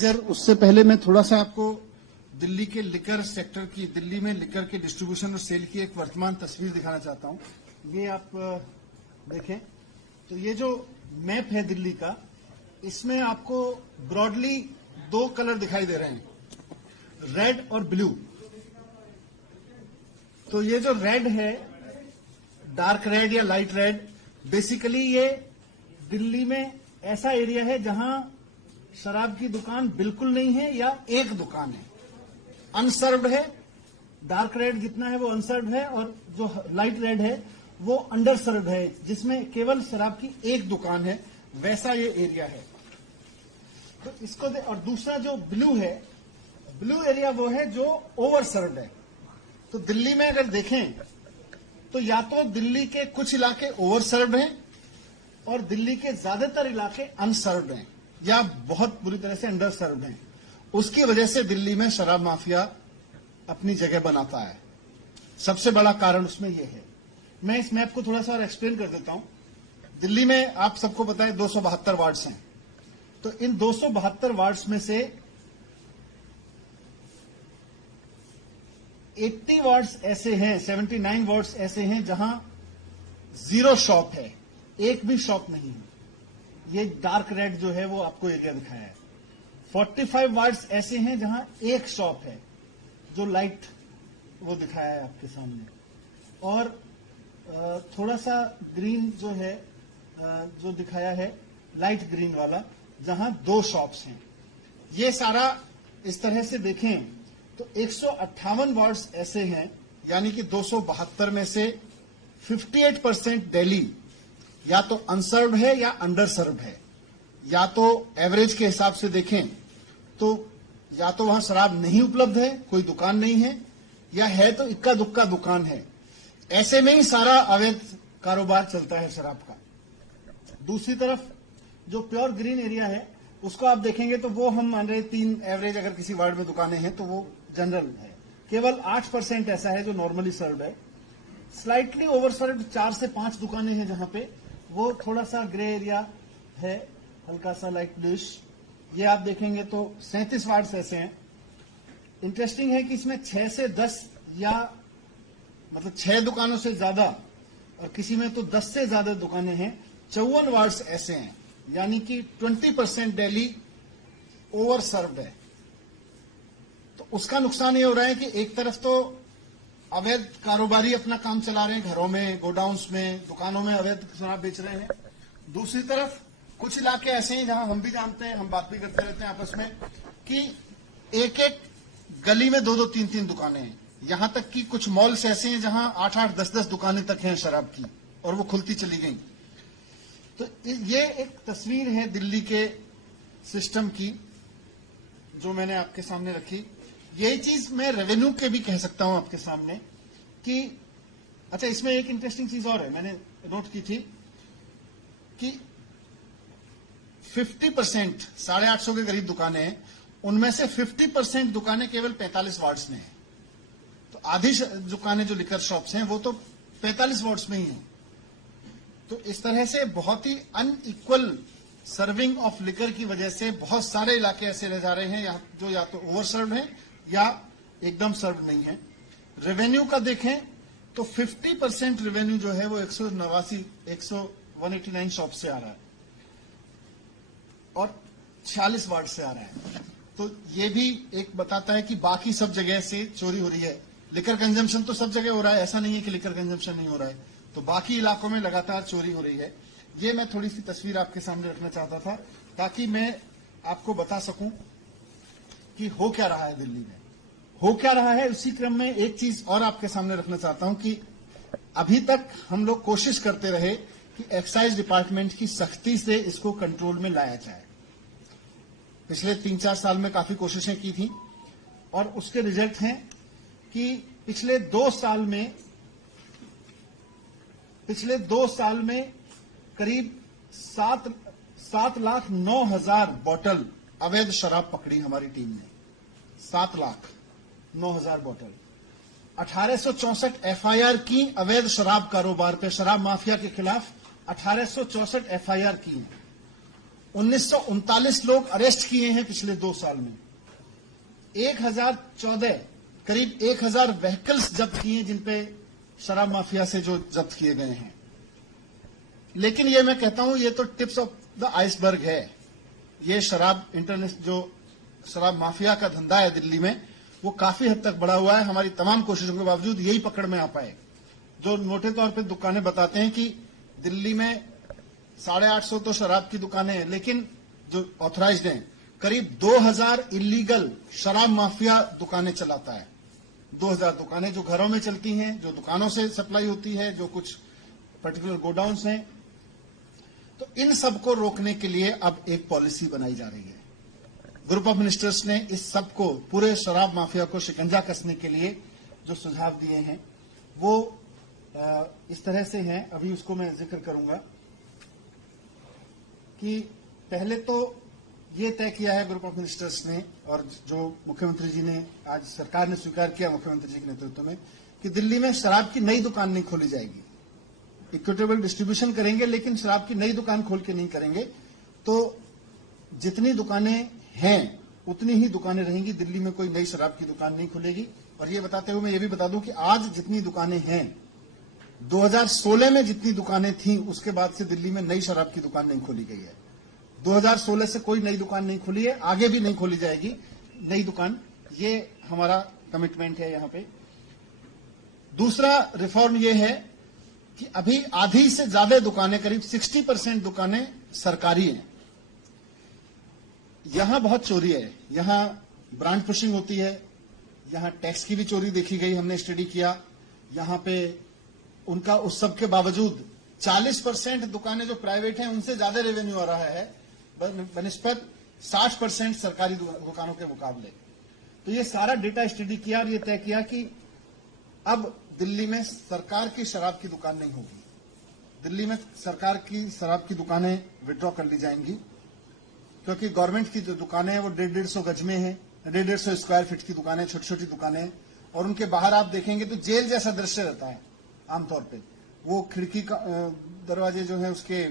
उससे पहले मैं थोड़ा सा आपको दिल्ली के लिकर सेक्टर की, दिल्ली में लिकर के डिस्ट्रीब्यूशन और सेल की एक वर्तमान तस्वीर दिखाना चाहता हूं। ये आप देखें तो ये जो मैप है दिल्ली का, इसमें आपको ब्रॉडली दो कलर दिखाई दे रहे हैं, रेड और ब्लू। तो ये जो रेड है, डार्क रेड या लाइट रेड, बेसिकली ये दिल्ली में ऐसा एरिया है जहां शराब की दुकान बिल्कुल नहीं है या एक दुकान है, अनसर्व्ड है। डार्क रेड जितना है वो अनसर्व्ड है और जो लाइट रेड है वो अंडर सर्व्ड है, जिसमें केवल शराब की एक दुकान है, वैसा ये एरिया है। तो इसको और दूसरा जो ब्लू है, ब्लू एरिया वो है जो ओवर सर्व्ड है। तो दिल्ली में अगर देखें तो या तो दिल्ली के कुछ इलाके ओवर सर्व्ड हैं और दिल्ली के ज्यादातर इलाके अनसर्व्ड हैं या बहुत बुरी तरह से अंडर सर्व्ड हैं। उसकी वजह से दिल्ली में शराब माफिया अपनी जगह बनाता है। सबसे बड़ा कारण उसमें यह है। मैं इस मैप को थोड़ा सा और एक्सप्लेन कर देता हूं। दिल्ली में आप सबको पता है 272 वार्ड्स हैं। तो इन 272 वार्ड्स में से 80 वार्ड्स ऐसे हैं, 79 वार्ड्स ऐसे हैं जहां जीरो शॉप है, एक भी शॉप नहीं है। ये डार्क रेड जो है वो आपको एरिया दिखाया है। 45 वार्ड्स ऐसे हैं जहां एक शॉप है, जो लाइट वो दिखाया है आपके सामने। और थोड़ा सा ग्रीन जो है, जो दिखाया है लाइट ग्रीन वाला, जहां दो शॉप्स हैं। ये सारा इस तरह से देखें तो 158 वार्ड्स ऐसे हैं, यानी कि 272 में से 58% दिल्ली या तो अनसर्व्ड है या अंडर सर्व्ड है। या तो एवरेज के हिसाब से देखें तो या तो वहां शराब नहीं उपलब्ध है, कोई दुकान नहीं है, या है तो इक्का दुक्का दुकान है। ऐसे में ही सारा अवैध कारोबार चलता है शराब का। दूसरी तरफ जो प्योर ग्रीन एरिया है उसको आप देखेंगे तो वो हम मान रहे 3 एवरेज अगर किसी वार्ड में दुकानें हैं तो वो जनरल है। केवल 8% ऐसा है जो नॉर्मली सर्व्ड है। स्लाइटली ओवर सर्व्ड 4 से 5 दुकानें हैं जहां पे वो थोड़ा सा ग्रे एरिया है, हल्का सा लाइट ब्लूइश। ये आप देखेंगे तो 37 वार्ड्स ऐसे हैं। इंटरेस्टिंग है कि इसमें 6 से 10 या मतलब 6 दुकानों से ज्यादा और किसी में तो 10 से ज्यादा दुकानें हैं। 54 वार्ड्स ऐसे हैं, यानी कि 20% दिल्ली ओवर सर्व्ड है। तो उसका नुकसान ये हो रहा है कि एक तरफ तो अवैध कारोबारी अपना काम चला रहे हैं, घरों में, गोडाउन्स में, दुकानों में अवैध शराब बेच रहे हैं। दूसरी तरफ कुछ इलाके ऐसे हैं जहां हम भी जानते हैं, हम बात भी करते रहते हैं आपस में, कि एक एक गली में 2-2, 3-3 दुकानें हैं। यहां तक कि कुछ मॉल्स ऐसे हैं जहां 8-8, 10-10 दुकानें तक हैं शराब की, और वो खुलती चली गई। तो ये एक तस्वीर है दिल्ली के सिस्टम की जो मैंने आपके सामने रखी। यही चीज मैं रेवेन्यू के भी कह सकता हूं आपके सामने कि अच्छा, इसमें एक इंटरेस्टिंग चीज और है, मैंने नोट की थी कि 50%, 850 के करीब दुकानें हैं, उनमें से 50% दुकानें केवल 45 वार्ड्स में हैं। तो आधी दुकानें जो लिकर शॉप्स हैं वो तो 45 वार्ड्स में ही हैं। तो इस तरह से बहुत ही अनइक्वल सर्विंग ऑफ लिकर की वजह से बहुत सारे इलाके ऐसे रह जा रहे हैं जो या तो ओवर सर्व्ड हैं या एकदम सर्व्ड नहीं है। रेवेन्यू का देखें तो 50% रेवेन्यू जो है वो 189 शॉप से आ रहा है और 46 वार्ड से आ रहा है। तो ये भी एक बताता है कि बाकी सब जगह से चोरी हो रही है। लिकर कंजम्पशन तो सब जगह हो रहा है, ऐसा नहीं है कि लिकर कंजम्पशन नहीं हो रहा है। तो बाकी इलाकों में लगातार चोरी हो रही है। ये मैं थोड़ी सी तस्वीर आपके सामने रखना चाहता था ताकि मैं आपको बता सकूं कि हो क्या रहा है दिल्ली में, हो क्या रहा है। उसी क्रम में एक चीज और आपके सामने रखना चाहता हूं कि अभी तक हम लोग कोशिश करते रहे कि एक्साइज डिपार्टमेंट की सख्ती से इसको कंट्रोल में लाया जाए। पिछले 3-4 साल में काफी कोशिशें की थी और उसके रिजल्ट हैं कि पिछले 2 साल में करीब 7,09,000 बोतल अवैध शराब पकड़ी हमारी टीम ने। 7,09,000 बोतल। 1864 एफआईआर की अवैध शराब कारोबार पे, शराब माफिया के खिलाफ 1864 एफआईआर की। 1939 लोग अरेस्ट किए हैं पिछले 2 साल में। 1014 करीब 1000 व्हीकल्स जब्त किए जिनपे शराब माफिया से जो जब्त किए गए हैं। लेकिन ये मैं कहता हूं, ये तो टिप्स ऑफ द आइसबर्ग है। ये शराब जो शराब माफिया का धंधा है दिल्ली में, वो काफी हद तक बढ़ा हुआ है। हमारी तमाम कोशिशों के बावजूद यही पकड़ में आ पाए। जो मोटे तौर पे दुकानें बताते हैं कि दिल्ली में 850 तो शराब की दुकानें हैं, लेकिन जो ऑथराइज्ड हैं करीब 2000 इलीगल शराब माफिया दुकानें चलाता है। 2000 दुकानें जो घरों में चलती हैं, जो दुकानों से सप्लाई होती है, जो कुछ पर्टिकुलर गोडाउन्स हैं। तो इन सबको रोकने के लिए अब एक पॉलिसी बनाई जा रही है। ग्रुप ऑफ मिनिस्टर्स ने इस सब को, पूरे शराब माफिया को शिकंजा कसने के लिए जो सुझाव दिए हैं वो इस तरह से हैं। अभी उसको मैं जिक्र करूंगा कि पहले तो ये तय किया है ग्रुप ऑफ मिनिस्टर्स ने, और जो मुख्यमंत्री जी ने, आज सरकार ने स्वीकार किया मुख्यमंत्री जी के नेतृत्व में, कि दिल्ली में शराब की नई दुकान नहीं खोली जाएगी। इक्विटेबल डिस्ट्रीब्यूशन करेंगे, लेकिन शराब की नई दुकान खोल के नहीं करेंगे। तो जितनी दुकानें हैं उतनी ही दुकानें रहेंगी। दिल्ली में कोई नई शराब की दुकान नहीं खुलेगी। और ये बताते हुए मैं ये भी बता दूं कि आज जितनी दुकानें हैं, 2016 में जितनी दुकानें थीं, उसके बाद से दिल्ली में नई शराब की दुकान नहीं खोली गई है। 2016 से कोई नई दुकान नहीं खुली है, आगे भी नहीं खोली जाएगी नई दुकान। ये हमारा कमिटमेंट है यहां पे। दूसरा रिफॉर्म ये है कि अभी आधी से ज्यादा दुकानें, करीब 60% दुकानें सरकारी हैं। यहां बहुत चोरी है। यहां ब्रांड पुशिंग होती है, यहां टैक्स की भी चोरी देखी गई, हमने स्टडी किया। यहां पे उनका उस सब के बावजूद 40% दुकानें जो प्राइवेट हैं उनसे ज्यादा रेवेन्यू आ रहा है बनिस्बत 60% सरकारी दुकानों के मुकाबले। तो ये सारा डेटा स्टडी किया और ये तय किया कि अब दिल्ली में सरकार की शराब की दुकान नहीं होगी। दिल्ली में सरकार की शराब की दुकानें विड्रॉ कर ली जाएंगी, क्योंकि गवर्नमेंट की जो दुकानें हैं वो 150 गज में है, 150 स्क्वायर फीट की दुकानें, छोटी छोटी दुकानें, और उनके बाहर आप देखेंगे तो जेल जैसा दृश्य रहता है आमतौर पे। वो खिड़की का दरवाजे जो है उसके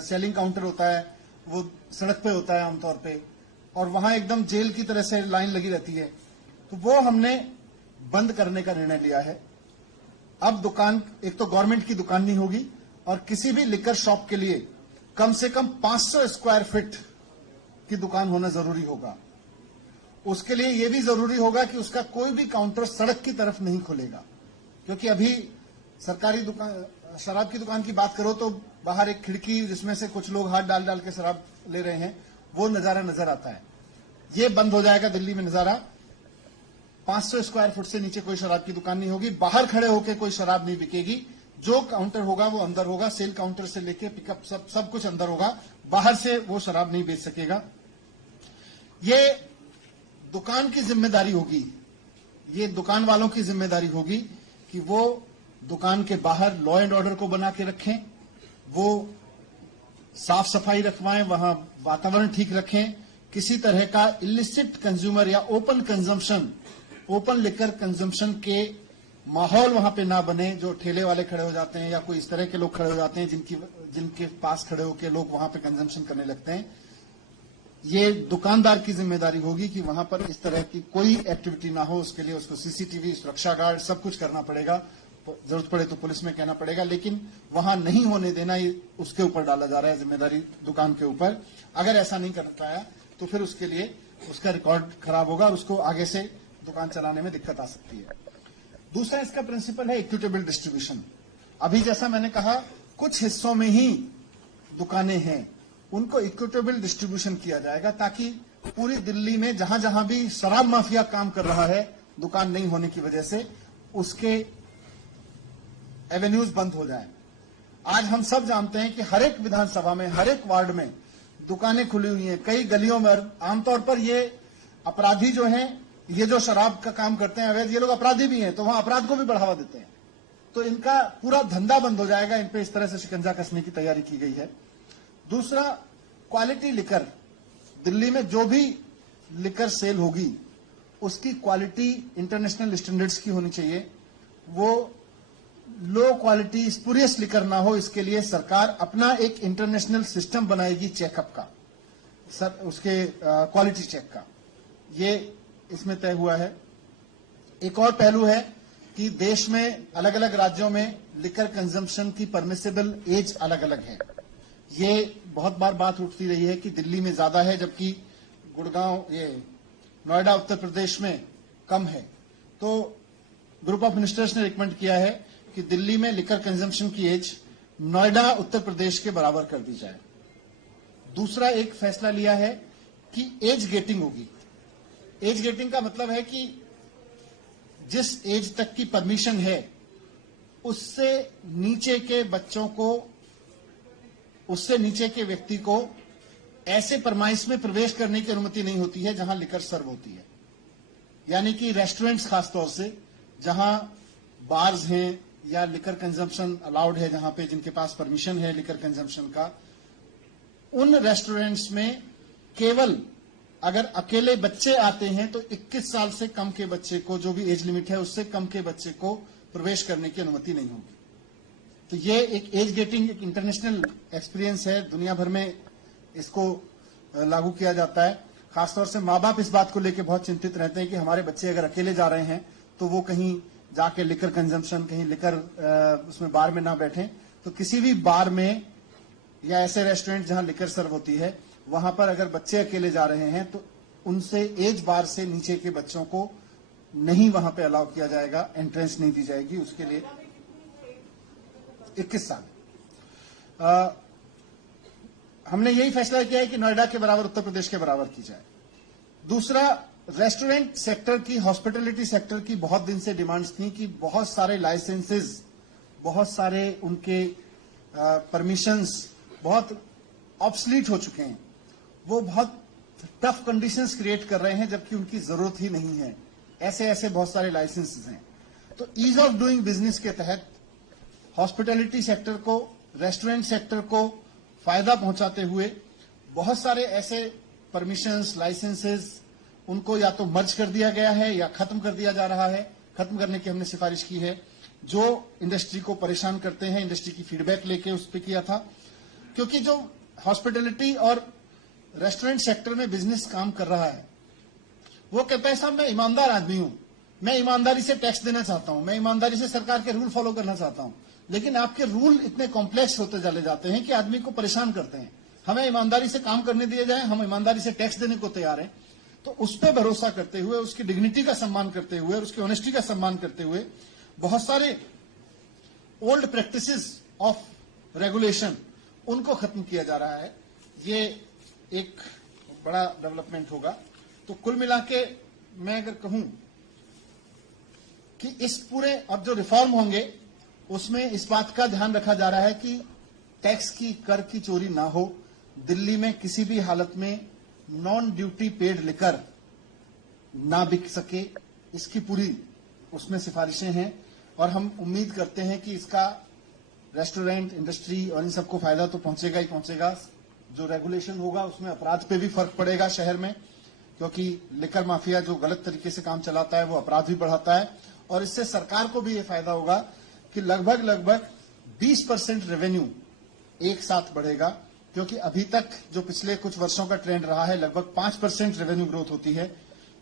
सेलिंग काउंटर होता है, वो सड़क पे होता है आमतौर पे, और वहां एकदम जेल की तरह से लाइन लगी रहती है। तो वो हमने बंद करने का निर्णय लिया है। अब दुकान, एक तो गवर्नमेंट की दुकान नहीं होगी, और किसी भी लिकर शॉप के लिए कम से कम 500 स्क्वायर फीट की दुकान होना जरूरी होगा। उसके लिए यह भी जरूरी होगा कि उसका कोई भी काउंटर सड़क की तरफ नहीं खुलेगा, क्योंकि अभी सरकारी दुकान, शराब की दुकान की बात करो तो बाहर एक खिड़की जिसमें से कुछ लोग हाथ डाल डाल के शराब ले रहे हैं, वो नजारा नजर आता है। ये बंद हो जाएगा दिल्ली में नजारा। 500 स्क्वायर फुट से नीचे कोई शराब की दुकान नहीं होगी। बाहर खड़े होकर कोई शराब नहीं बिकेगी। जो काउंटर होगा वो अंदर होगा, सेल काउंटर से लेके पिकअप सब कुछ अंदर होगा, बाहर से वो शराब नहीं बेच सकेगा। ये दुकान की जिम्मेदारी होगी, ये दुकान वालों की जिम्मेदारी होगी कि वो दुकान के बाहर लॉ एंड ऑर्डर को बना के रखें, वो साफ सफाई रखवाएं, वहां वातावरण ठीक रखें, किसी तरह का इलिसिट कंज्यूमर या open consumption, open liquor consumption के माहौल वहां पे ना बने, जो ठेले वाले खड़े हो जाते हैं या कोई इस तरह के लोग खड़े हो जाते हैं जिनके पास खड़े होकर लोग वहां पे कंजम्पशन करने लगते हैं। ये दुकानदार की जिम्मेदारी होगी कि वहां पर इस तरह की कोई एक्टिविटी ना हो। उसके लिए उसको सीसीटीवी, सुरक्षा गार्ड, सब कुछ करना पड़ेगा। जरूरत पड़े तो पुलिस में कहना पड़ेगा, लेकिन वहां नहीं होने देना, ये उसके ऊपर डाला जा रहा है जिम्मेदारी, दुकान के ऊपर। अगर ऐसा नहीं कर पाया तो फिर उसके लिए उसका रिकॉर्ड खराब होगा और उसको आगे से दुकान चलाने में दिक्कत आ सकती है। दूसरा इसका प्रिंसिपल है इक्विटेबल डिस्ट्रीब्यूशन। अभी जैसा मैंने कहा, कुछ हिस्सों में ही दुकानें हैं, उनको इक्विटेबल डिस्ट्रीब्यूशन किया जाएगा, ताकि पूरी दिल्ली में जहां जहां भी शराब माफिया काम कर रहा है दुकान नहीं होने की वजह से, उसके एवेन्यूज बंद हो जाए। आज हम सब जानते हैं कि हर एक विधानसभा में, हर एक वार्ड में दुकानें खुली हुई हैं, कई गलियों में। आमतौर पर ये अपराधी जो हैं, ये जो शराब का काम करते हैं अवैध, ये लोग अपराधी भी हैं, तो वहां अपराध को भी बढ़ावा देते हैं। तो इनका पूरा धंधा बंद हो जाएगा। इन पे इस तरह से शिकंजा कसने की तैयारी की गई है। दूसरा, क्वालिटी लिकर, दिल्ली में जो भी लिकर सेल होगी उसकी क्वालिटी इंटरनेशनल स्टैंडर्ड्स की होनी चाहिए। वो लो क्वालिटी स्पूरियस लिकर ना हो, इसके लिए सरकार अपना एक इंटरनेशनल सिस्टम बनाएगी चेकअप का, सर उसके क्वालिटी चेक का, ये इसमें तय हुआ है। एक और पहलू है कि देश में अलग अलग राज्यों में लिकर कंजम्पशन की परमिसिबल एज अलग अलग है। ये बहुत बार बात उठती रही है कि दिल्ली में ज्यादा है जबकि गुड़गांव, ये नोएडा उत्तर प्रदेश में कम है। तो ग्रुप ऑफ मिनिस्टर्स ने रिकमेंड किया है कि दिल्ली में लिकर कंजम्पशन की एज नोएडा उत्तर प्रदेश के बराबर कर दी जाए। दूसरा एक फैसला लिया है कि एज गेटिंग होगी। एज गेटिंग का मतलब है कि जिस एज तक की परमिशन है उससे नीचे के बच्चों को, उससे नीचे के व्यक्ति को ऐसे परमाइश में प्रवेश करने की अनुमति नहीं होती है जहां लिकर सर्व होती है। यानी कि रेस्टोरेंट्स खासतौर से जहां बार्स हैं या लिकर कंजम्पशन अलाउड है, जहां पे जिनके पास परमिशन है लिकर कंजम्पशन का, उन रेस्टोरेंट्स में केवल अगर अकेले बच्चे आते हैं तो 21 साल से कम के बच्चे को, जो भी एज लिमिट है उससे कम के बच्चे को प्रवेश करने की अनुमति नहीं होगी। तो ये एक एज गेटिंग एक इंटरनेशनल एक्सपीरियंस है, दुनिया भर में इसको लागू किया जाता है। खासतौर से माँ बाप इस बात को लेकर बहुत चिंतित रहते हैं कि हमारे बच्चे अगर अकेले जा रहे हैं तो वो कहीं जाके लिकर कंजम्पशन, कहीं लिकर उसमें बार में ना बैठें। तो किसी भी बार में या ऐसे रेस्टोरेंट जहां लिकर सर्व होती है वहां पर अगर बच्चे अकेले जा रहे हैं तो उनसे एज बार से नीचे के बच्चों को नहीं वहां पे अलाउ किया जाएगा, एंट्रेंस नहीं दी जाएगी उसके लिए। 21 साल हमने यही फैसला किया है कि नोएडा के बराबर उत्तर प्रदेश के बराबर की जाए। दूसरा, रेस्टोरेंट सेक्टर की, हॉस्पिटैलिटी सेक्टर की बहुत दिन से डिमांड्स थी कि बहुत सारे लाइसेंसेस, बहुत सारे उनके परमिशंस बहुत ऑब्सलीट हो चुके हैं। वो बहुत टफ कंडीशंस क्रिएट कर रहे हैं जबकि उनकी जरूरत ही नहीं है। ऐसे ऐसे बहुत सारे लाइसेंसेस हैं। तो ईज ऑफ डूइंग बिजनेस के तहत हॉस्पिटैलिटी सेक्टर को, रेस्टोरेंट सेक्टर को फायदा पहुंचाते हुए बहुत सारे ऐसे परमिशंस, लाइसेंसेस, उनको या तो मर्ज कर दिया गया है या खत्म कर दिया जा रहा है। खत्म करने की हमने सिफारिश की है, जो इंडस्ट्री को परेशान करते हैं। इंडस्ट्री की फीडबैक लेके उस पर किया था, क्योंकि जो हॉस्पिटैलिटी और रेस्टोरेंट सेक्टर में बिजनेस काम कर रहा है वो कहता है साहब मैं ईमानदार आदमी हूं, मैं ईमानदारी से टैक्स देना चाहता हूं, मैं ईमानदारी से सरकार के रूल फॉलो करना चाहता हूं, लेकिन आपके रूल इतने कॉम्प्लेक्स होते चले जाते हैं कि आदमी को परेशान करते हैं। हमें ईमानदारी से काम करने दिया जाए, हम ईमानदारी से टैक्स देने को तैयार हैं। तो उस पर भरोसा करते हुए, उसकी डिग्निटी का सम्मान करते हुए और उसकी ऑनेस्टी का सम्मान करते हुए बहुत सारे ओल्ड प्रैक्टिसेस ऑफ रेगुलेशन उनको खत्म किया जा रहा है। ये एक बड़ा डेवलपमेंट होगा। तो कुल मिला के मैं अगर कहूं कि इस पूरे अब जो रिफॉर्म होंगे उसमें इस बात का ध्यान रखा जा रहा है कि टैक्स की, कर की चोरी ना हो। दिल्ली में किसी भी हालत में नॉन ड्यूटी पेड लिकर ना बिक सके, इसकी पूरी उसमें सिफारिशें हैं। और हम उम्मीद करते हैं कि इसका रेस्टोरेंट इंडस्ट्री और इन सबको फायदा तो पहुंचेगा ही पहुंचेगा। जो रेगुलेशन होगा उसमें अपराध पे भी फर्क पड़ेगा शहर में, क्योंकि लिकर माफिया जो गलत तरीके से काम चलाता है वो अपराध भी बढ़ाता है। और इससे सरकार को भी ये फायदा होगा कि लगभग 20% रेवेन्यू एक साथ बढ़ेगा, क्योंकि अभी तक जो पिछले कुछ वर्षों का ट्रेंड रहा है लगभग 5% रेवेन्यू ग्रोथ होती है।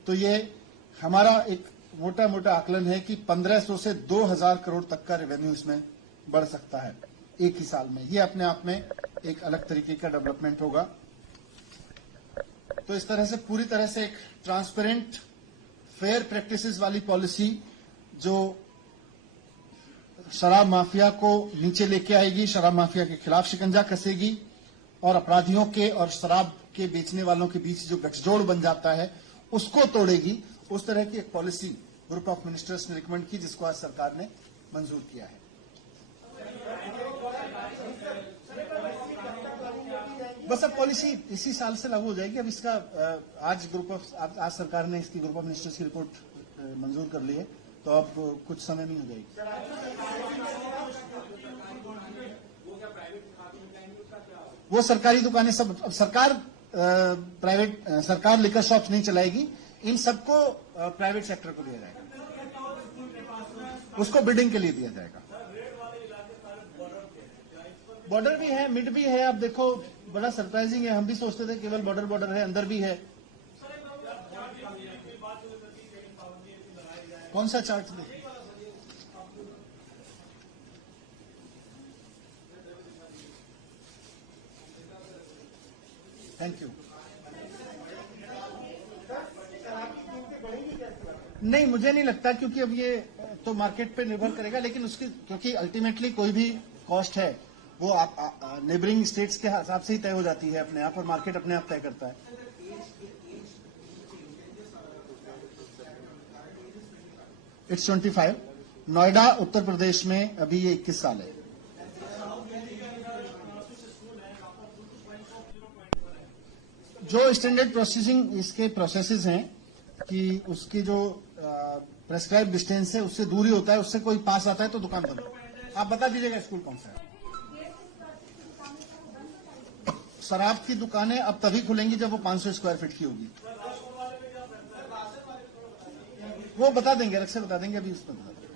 तो ये हमारा एक मोटा मोटा आकलन है कि 1500 से 2000 करोड़ तक का रेवेन्यू इसमें बढ़ सकता है एक ही साल में। ये अपने आप में एक अलग तरीके का डेवलपमेंट होगा। तो इस तरह से पूरी तरह से एक ट्रांसपेरेंट, फेयर प्रैक्टिसेस वाली पॉलिसी जो शराब माफिया को नीचे लेके आएगी, शराब माफिया के खिलाफ शिकंजा कसेगी और अपराधियों के और शराब के बेचने वालों के बीच जो गठजोड़ बन जाता है उसको तोड़ेगी। उस तरह की एक पॉलिसी ग्रुप ऑफ मिनिस्टर्स ने रिकमेंड की, जिसको आज सरकार ने मंजूर किया है। बस अब पॉलिसी इसी साल से लागू हो जाएगी। अब इसका आज आज सरकार ने इसकी ग्रुप ऑफ मिनिस्टर्स की रिपोर्ट मंजूर कर ली है, तो अब कुछ समय में हो जाएगी। वो सरकारी दुकानें सब अब सरकार लिकर शॉप्स नहीं चलाएगी, इन सबको प्राइवेट सेक्टर को दिया जाएगा, उसको बिडिंग के लिए दिया जाएगा। बॉर्डर भी है, मिड भी है। आप देखो, बड़ा सरप्राइजिंग है। हम भी सोचते थे केवल बॉर्डर बॉर्डर है, अंदर भी है। कौन सा चार्ट देखिए? Thank you. नहीं, मुझे नहीं लगता, क्योंकि अब ये तो मार्केट पे निर्भर करेगा, लेकिन उसकी, क्योंकि अल्टीमेटली कोई भी कॉस्ट है वो आप नेबरिंग स्टेट्स के हिसाब से ही तय हो जाती है अपने आप, और मार्केट अपने आप तय करता है। इट्स 25। नोएडा उत्तर प्रदेश में अभी ये 21 साल है। जो स्टैंडर्ड प्रोसेसिंग इसके प्रोसेसेस हैं कि उसकी जो प्रेस्क्राइब डिस्टेंस है उससे दूर ही होता है, उससे कोई पास आता है तो दुकान बंद। आप बता दीजिएगा स्कूल कौन सा है। शराब की दुकानें अब तभी खुलेंगी जब वो 500 स्क्वायर फीट की होगी। वो बता देंगे, अलग से बता देंगे, अभी उसमें बता देंगे।